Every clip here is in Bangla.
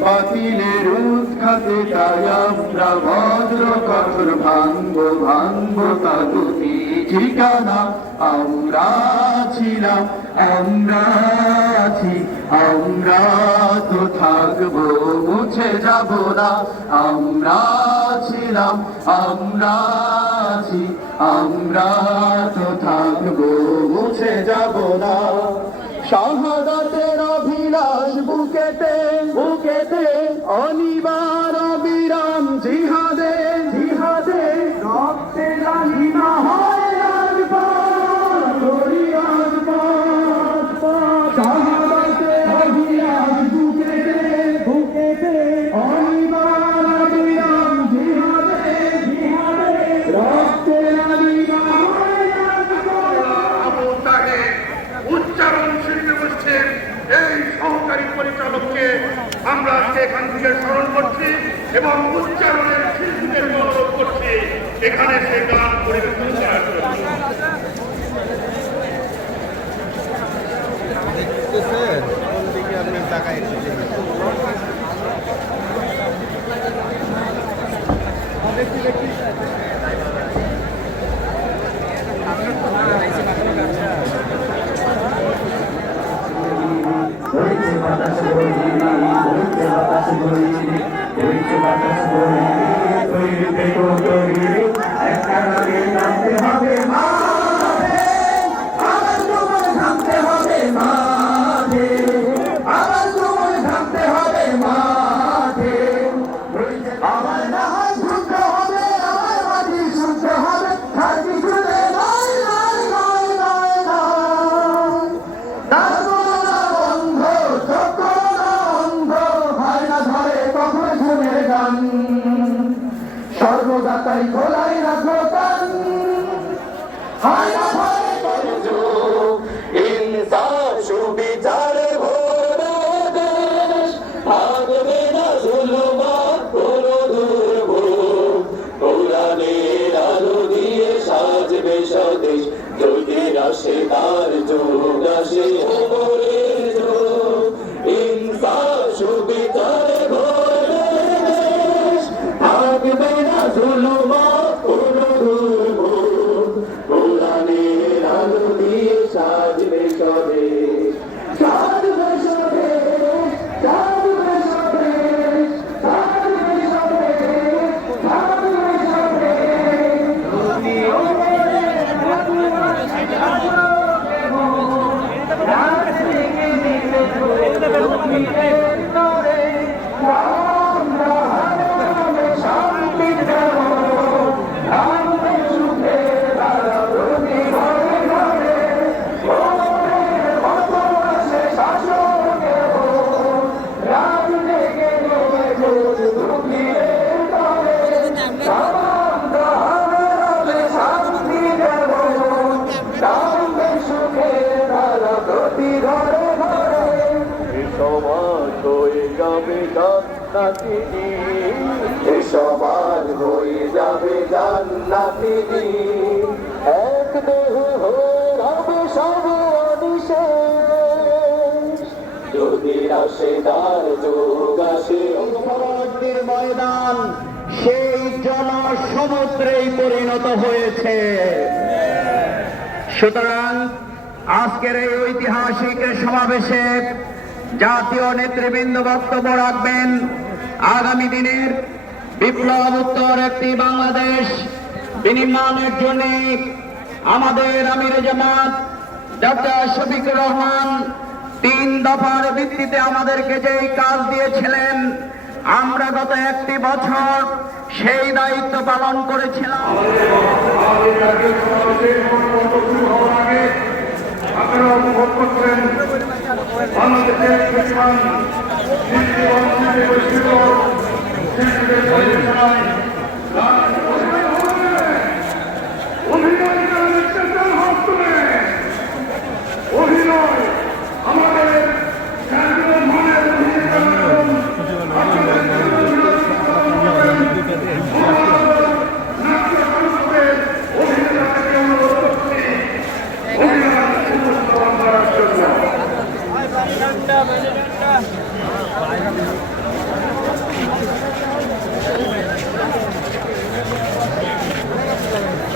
বাতিলের উৎখাতে তাই আমরা ভদ্র কঠোর ভাঙ্গ ভাঙ্গ তা দুটি। ঠিকানা আমরা ছিলাম, আমরা আছি, আমরা তো থাকব, মুছে যাব না। আমরা ছিলাম, আমরা আছি, আমরা তো থাকব, মুছে যাব না। শাহাদাতের অভিলাষ বুকেতে বুকেতে অনিবার এবং উচ্চারণের শিল্পীদের মতো করছে। এখানে সে গান পরিবেশন সর্বদা তাই খোলাই রাখো ইনসাফ, সুবিচারে ভরে দেশ। থাকবে না জুলুমাত, কোনো দুর্ভোগ। সাজবে স্বদেশ যদি আসে তার যোগ আসে জান্নাতিনি এ হয়ে যাবে জান্নাতিনি। এক দেহ হয়ে রবে সব যদি আসে তার যোগ আসে ময়দান সেই জনসমুদ্রেই পরিণত হয়েছে। সুতরাং আজকের এই ঐতিহাসিক সমাবেশে জাতীয় নেতৃবৃন্দ বক্তব্য রাখবেন। আগামী দিনের বিপ্লব উত্তর একটি বাংলাদেশ বিনির্মাণের জন্য আমাদের আমির জামাত ডক্টর শফিকুর রহমান তিন দফার ভিত্তিতে আমাদেরকে যেই কাজ দিয়েছিলেন, আমরা গত একটি বছর সেই দায়িত্ব পালন করেছিলাম। আপনারা উপভোগ করছেন বাংলাদেশের বেশিরভাগ শিল্পী এবং শিল্পী শিল্পীদের পরিবেশনায় গান অভিনয় হবে। অভিনয় করে দেখতে চান হাত তুলে। অভিনয় আমাদের জাতীয় মানের অভিনেতা এবং আপনাদের অভিনেতাকে অনুরোধ করছি অভিনয় উপস্থাপন করার জন্য প্রত্যেকটা ক্ষেত্রে কোনো না কোনো ভাবে আমাদের প্রবাসীদের অংশগ্রহণ আছে অথচ নির্বাচন আসলে আমরা বলতে কোনো সুযোগ পাই না তৈরি থেকো তৈরি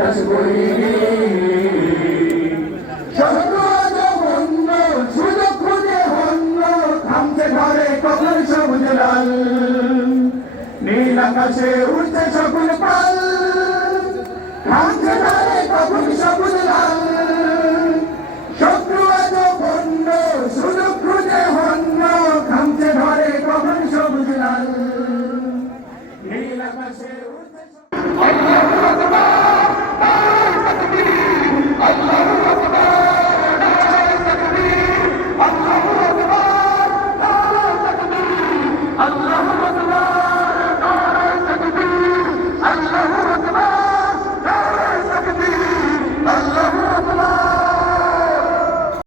তসবিহি শব্দ কখন নীল আকাশে উঠছে সকল পাল। থামছে